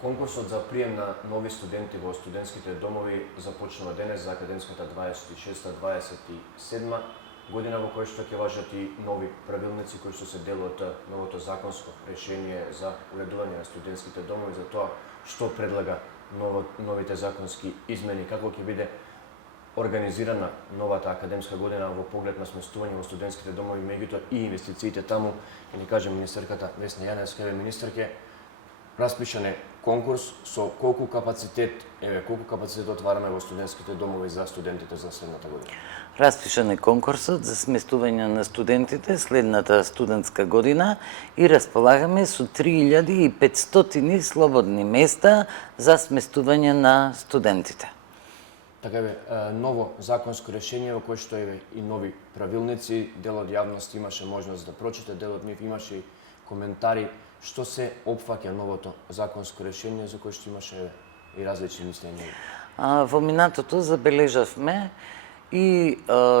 Конкурсот за прием на нови студенти во студентските домови започнува денес за академската 26-27 година, во која што ќе важат и нови правилници кои што се дел од новото законско решение за уредување на студентските домови, за тоа што предлага новите законски измени, како ќе биде организирана новата академска година во поглед на сместување во студентските домови, меѓутоа и инвестициите таму, ќе ни каже министерката Весна Јаневска, министерке, распишан е конкурс со колку капацитет отвараме во студентските домови за студентите за следната година? Распишан е конкурсот за сместување на студентите следната студентска година и располагаме со 3500 слободни места за сместување на студентите. Така е, ново законско решение во кое што е и нови правилници, дел од јавност имаше можност да прочита, дел од нив имаше и коментари. Што се опфаќа новото законско решение за кое што имаше и различни мислења? Во минатото забележавме и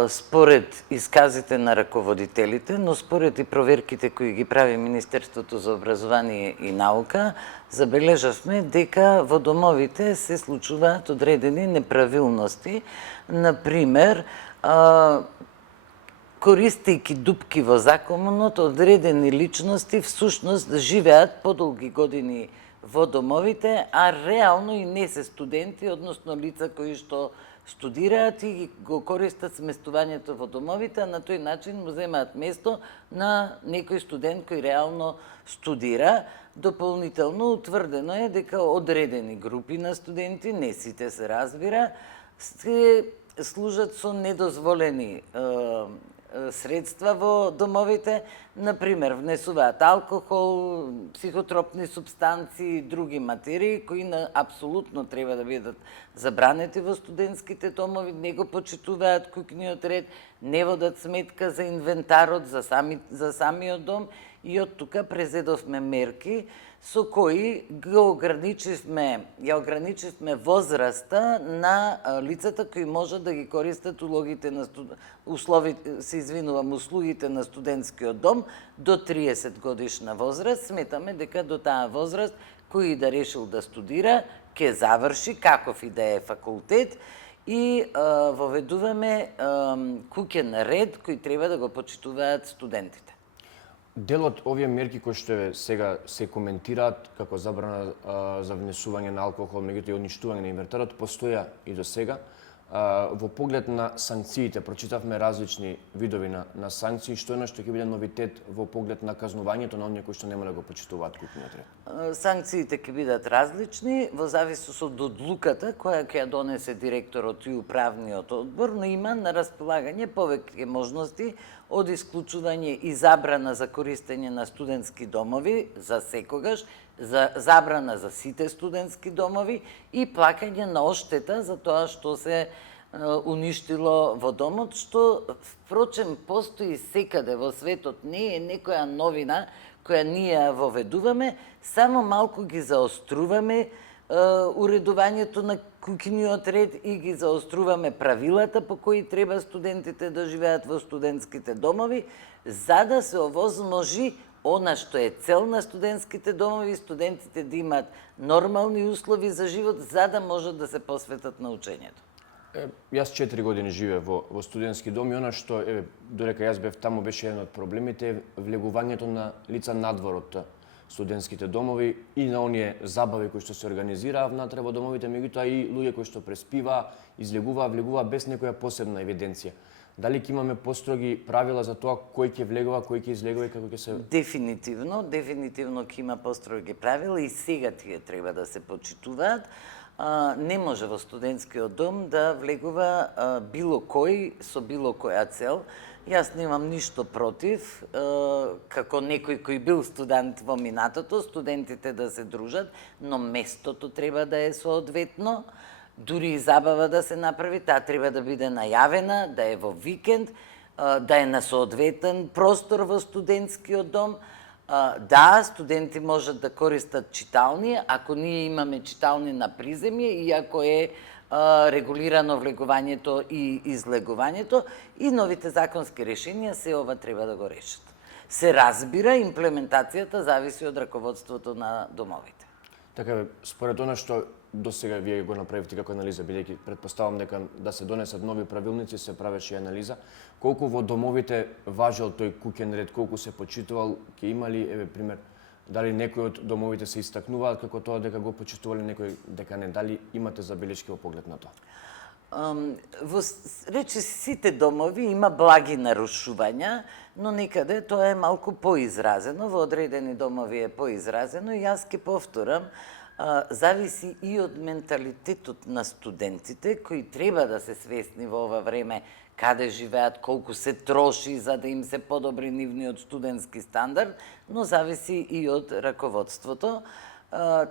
според исказите на раководителите, но според и проверките кои ги прави Министерството за образование и наука, забележавме дека во домовите се случуваат одредени неправилности. Например, користејќи дупки во законот, одредени личности всушност живеат подолги години во домовите, а реално и не се студенти, односно лица кои што студираат и го користат сместувањето во домовите, а на тој начин му земаат место на некој студент кој реално студира. Дополнително утврдено е дека одредени групи на студенти, не сите се разбира, се служат со недозволени средства во домовите, например, внесуваат алкохол, психотропни супстанции и други материи кои апсолутно треба да бидат забранети во студентските домови, не го почитуваат куќниот ред, не водат сметка за инвентарот за самиот дом и од тука презедовме мерки со кои ја ограничивме возраста на лицата кои можат да ги користат услугите на студентскиот дом до 30 годишна возраст. Сметаме дека до таа возраст кој да решил да студира, ќе заврши каков и да е факултет и воведуваме куќен ред кој треба да го почитуваат студентите. Дел од овие мерки кои што сега се коментираат како забрана за внесување на алкохол, меѓутоа и уништување на инвентарот, постоја и до сега. Во поглед на санкциите, прочитавме различни видови на санкции, што е што ќе биде новитет во поглед на казнувањето на оние кои што нема да го почитуваат куќниот ред? Санкциите ќе бидат различни во зависност од одлуката која ќе ја донесе директорот и управниот одбор, но има на располагање повеќе можности од исклучување и забрана за користење на студентски домови за секогаш, за забрана за сите студентски домови и плаќање на оштета за тоа што се уништило во домот, што впрочем постои секаде во светот, не е некоја новина која ние ја воведуваме, само малку ги заоструваме уредувањето на куќниот ред и ги заоструваме правилата по кои треба студентите да живеат во студентските домови, за да се овозможи она што е цел на студентските домови, студентите да имаат нормални услови за живот, за да можат да се посветат на учењето. Јас 4 години живеев во студентски дом и она што додека јас бев таму беше еден од проблемите е влегувањето на лица надвор од студентските домови и на оние забави кои што се организираа внатре во домовите, меѓутоа и луѓе кои што преспиваа, излегуваа, влегуваа без некоја посебна евиденција. Дали ќе имаме построги правила за тоа кој ќе влегува, кој ќе излегува и како ќе се... Дефинитивно ќе има построги правила и сега тие треба да се почитуваат. Не може во студентскиот дом да влегува било кој со било која цел. Јас немам ништо против, како некој кој бил студент во минатото, студентите да се дружат, но местото треба да е соодветно. Дури и забава да се направи, таа треба да биде најавена, да е во викенд, да е на соодветен простор во студентскиот дом. Да, студенти можат да користат читални, ако ние имаме читални на приземје и ако е регулирано влегувањето и излегувањето, и новите законски решенија се ова треба да го решат. Се разбира, имплементацијата зависи од раководството на домовите. Така според она што досега вие го направивте како анализа, бидејќи претпоставам дека да се донесат нови правилници, се правеше и анализа, колку во домовите важел тој куќен ред, колку се почитувал, ќе имали пример, дали некои од домовите се истакнуваат како тоа дека го почитувале, некои дека не, дали имате забелешки во поглед на тоа? Во речи сите домови има благи нарушувања, но некаде тоа е малку поизразено, во одредени домови е поизразено и јас ќе повторам, зависи и од менталитетот на студентите, кои треба да се свесни во ова време каде живеат, колку се троши за да им се подобри нивниот студентски стандард, но зависи и од раководството.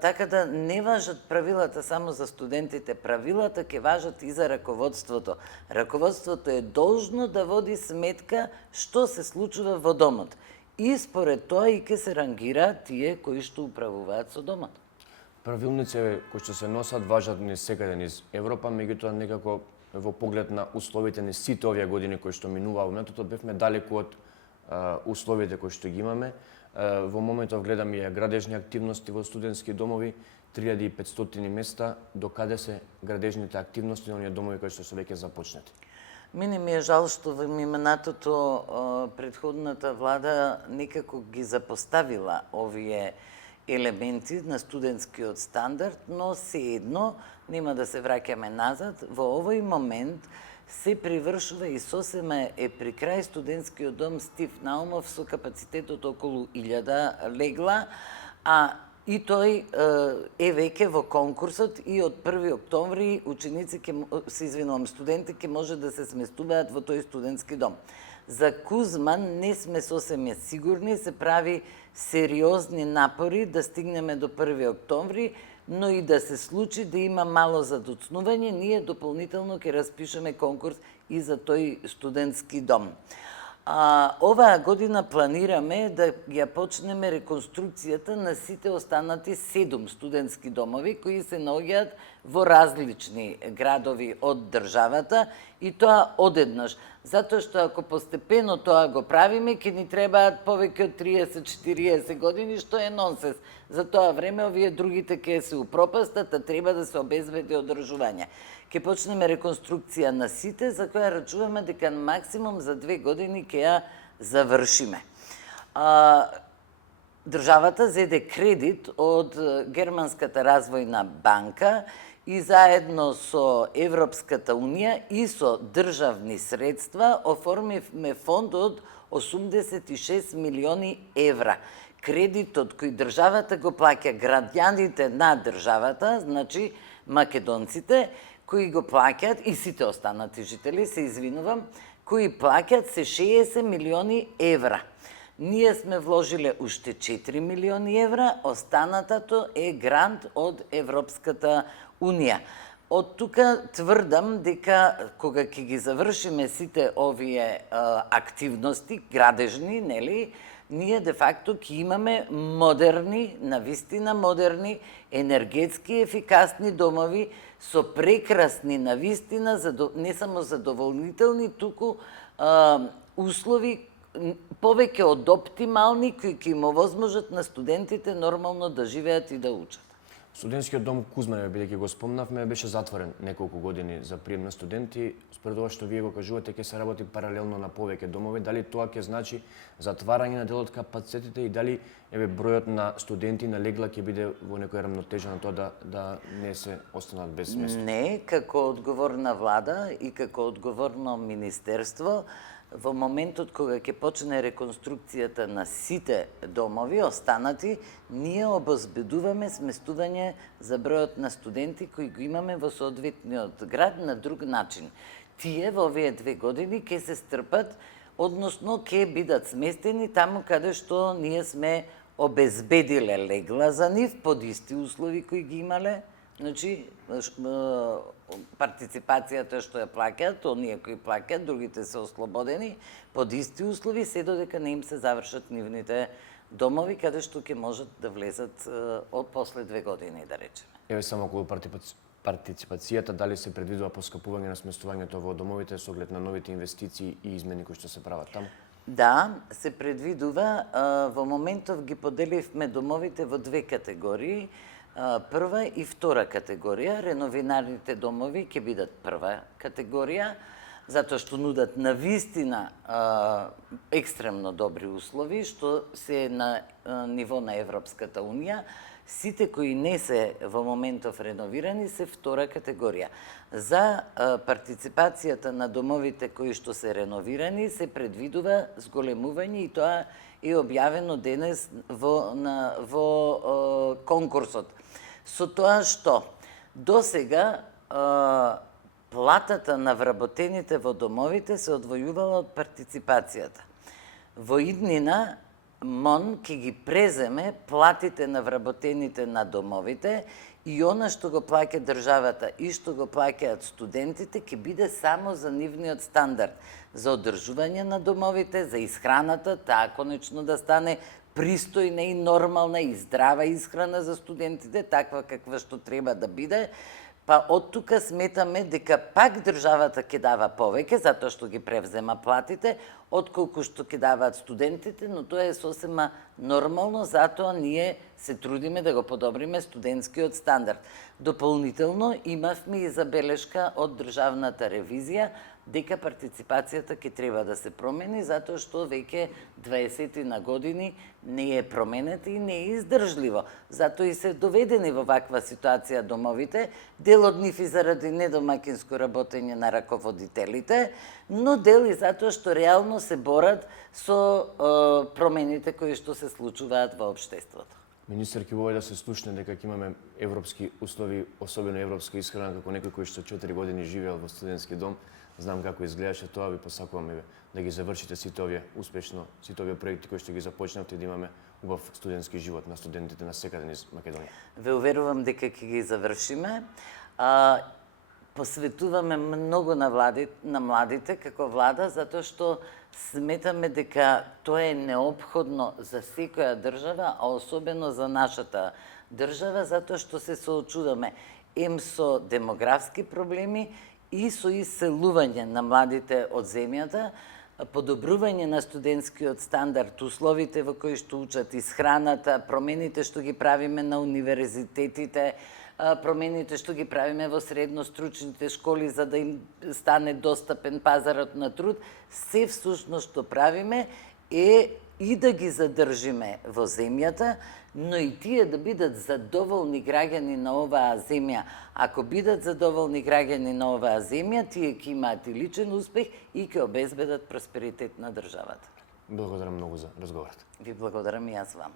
Така да не важат правилата само за студентите, правилата ќе важат и за раководството. Раководството е должно да води сметка што се случува во домот. И според тоа и ќе се рангираат тие кои што управуваат со домот. Правилници кои што се носат важат низ секаде низ Европа, меѓутоа некако во поглед на условите низ сите овие години кои што минуваа во методот бевме далеку од условите кои што ги имаме. Во моментов гледам и градежни активности во студентски домови, 3500 места, докаде се градежните активности на оние домови кои што се веќе започнати. Мене ми е жал што во минатото претходната влада некако ги запоставила овие елементи на студентскиот стандард, но сеедно, нема да се враќаме назад, во овој момент се привршува и сосема е при крај студентскиот дом Стив Наумов со капацитетот околу 1000 легла, а и тој е веќе во конкурсот и од 1 октомври ученици студенти ќе може да се сместуваат во тој студентски дом. За Кузман не сме сосема сигурни, се прави сериозни напори да стигнеме до 1 октомври, но и да се случи да има мало задоцнување, ние дополнително ќе распишеме конкурс и за тој студентски дом. Оваа година планираме да ја почнеме реконструкцијата на сите останати 7 студентски домови кои се наоѓаат во различни градови од државата и тоа одеднаш. Затоа што ако постепено тоа го правиме, ќе ни требаат повеќе од 30-40 години, што е нонсенс. За тоа време овие другите ќе се упропастат, а треба да се обезбеди одржување. Ќе почнеме реконструкција на сите, за која рачуваме дека максимум за 2 години ќе ја завршиме. Државата зеде кредит од Германската развојна банка и заедно со Европската унија и со државни средства оформивме фонд од 86 милиони евра. Кредитот кој државата го плаќа, граѓаните на државата, значи македонците, кои го плаќаат и сите останати жители, се извинувам, кои плаќаат се 60 милиони евра. Ние сме вложиле уште 4 милиони евра, останатото е грант од Европската унија. Од тука тврдам дека кога ќе ги завршиме сите овие активности, градежни, нели, ние де факто ќе имаме модерни, навистина модерни, енергетски ефикасни домови со прекрасни навистина, не само задоволнителни, туку услови повеќе од оптимални кои ќе им овозможат на студентите нормално да живеат и да учат. Студентскиот дом Кузман, бидејќи го спомнавме, беше затворен неколку години за прием на студенти. Според ова што вие го кажувате, ќе се работи паралелно на повеќе домови. Дали тоа ќе значи затварање на дел од капацитетите и дали бројот на студенти на легла ќе биде во некоја рамнотежа на тоа да не се останат без место? Не, како одговорна влада и како одговорно министерство, во моментот кога ќе почне реконструкцијата на сите домови останати, ние обезбедуваме сместување за бројот на студенти кои го имаме во соодветниот град на друг начин. Тие во овие 2 години ќе се стрпат, односно ќе бидат сместени таму каде што ние сме обезбедиле легла за нив под исти услови кои ги имале. Значи, партиципацијата што ја плаќаат, оние кои плаќаат, другите се ослободени под исти услови, се додека не им се завршат нивните домови, каде што ќе можат да влезат од после 2 години, да речеме. Еве само околу партиципацијата, дали се предвидува поскапување на сместувањето во домовите со оглед на новите инвестиции и измени кои што се прават таму? Да, се предвидува. Во моментов ги поделивме домовите во 2 категории. прва и втора категорија. Реновираните домови ќе бидат прва категорија, затоа што нудат на вистина екстремно добри услови, што се на ниво на Европската Унија. Сите кои не се во моментов реновирани се втора категорија. За партиципацијата на домовите кои што се реновирани се предвидува зголемување и тоа е објавено денес во конкурсот. Со тоа што досега платата на вработените во домовите се одвојувала од партиципацијата. Во иднина МОН ќе ги преземе платите на вработените на домовите и она што го плаќа државата и што го плаќаат студентите ќе биде само за нивниот стандард, за одржување на домовите, за исхраната, таа конечно да стане пристојна и нормална и здрава исхрана за студентите, таква каква што треба да биде. Па од тука сметаме дека пак државата ќе дава повеќе, затоа што ги превзема платите, отколку што ќе даваат студентите, но тоа е сосема нормално, затоа ние се трудиме да го подобриме студентскиот стандард. Дополнително имавме и забелешка од државната ревизија дека партиципацијата ќе треба да се промени, затоа што веќе 20 на години не е променета и не е издржливо. Затоа и се доведени во ваква ситуација домовите, дел од нив и заради недомакинско работење на раководителите, но дел и затоа што реално се борат со промените кои што се случуваат во општеството. Министер, ќе воли да се слушне дека ќе имаме европски услови, особено европска исхрана, како некој кој што 4 години живеел во студентски дом. Знам како изгледаше тоа, ви посакуваме да ги завршите сите овие успешно, сите овие проекти кои што ги започнавте и да имаме убав студентски живот на студентите на секаде низ Македонија. Ве уверувам дека ќе ги завршиме. Посветуваме многу на младите како влада, затоа што сметаме дека тоа е неопходно за секоја држава, а особено за нашата држава, затоа што се соочуваме со демографски проблеми и со иселување на младите од земјата, подобрување на студентскиот стандард, условите во кои што учат, исхраната, промените што ги правиме на универзитетите, промените што ги правиме во средно-стручните школи за да им стане достапен пазарот на труд, се всушност што правиме е и да ги задржиме во земјата, но и тие да бидат задоволни граѓани на оваа земја. Ако бидат задоволни граѓани на оваа земја, тие ќе имаат и личен успех и ќе обезбедат просперитет на државата. Благодарам многу за разговорот. Ви благодарам и јас вам.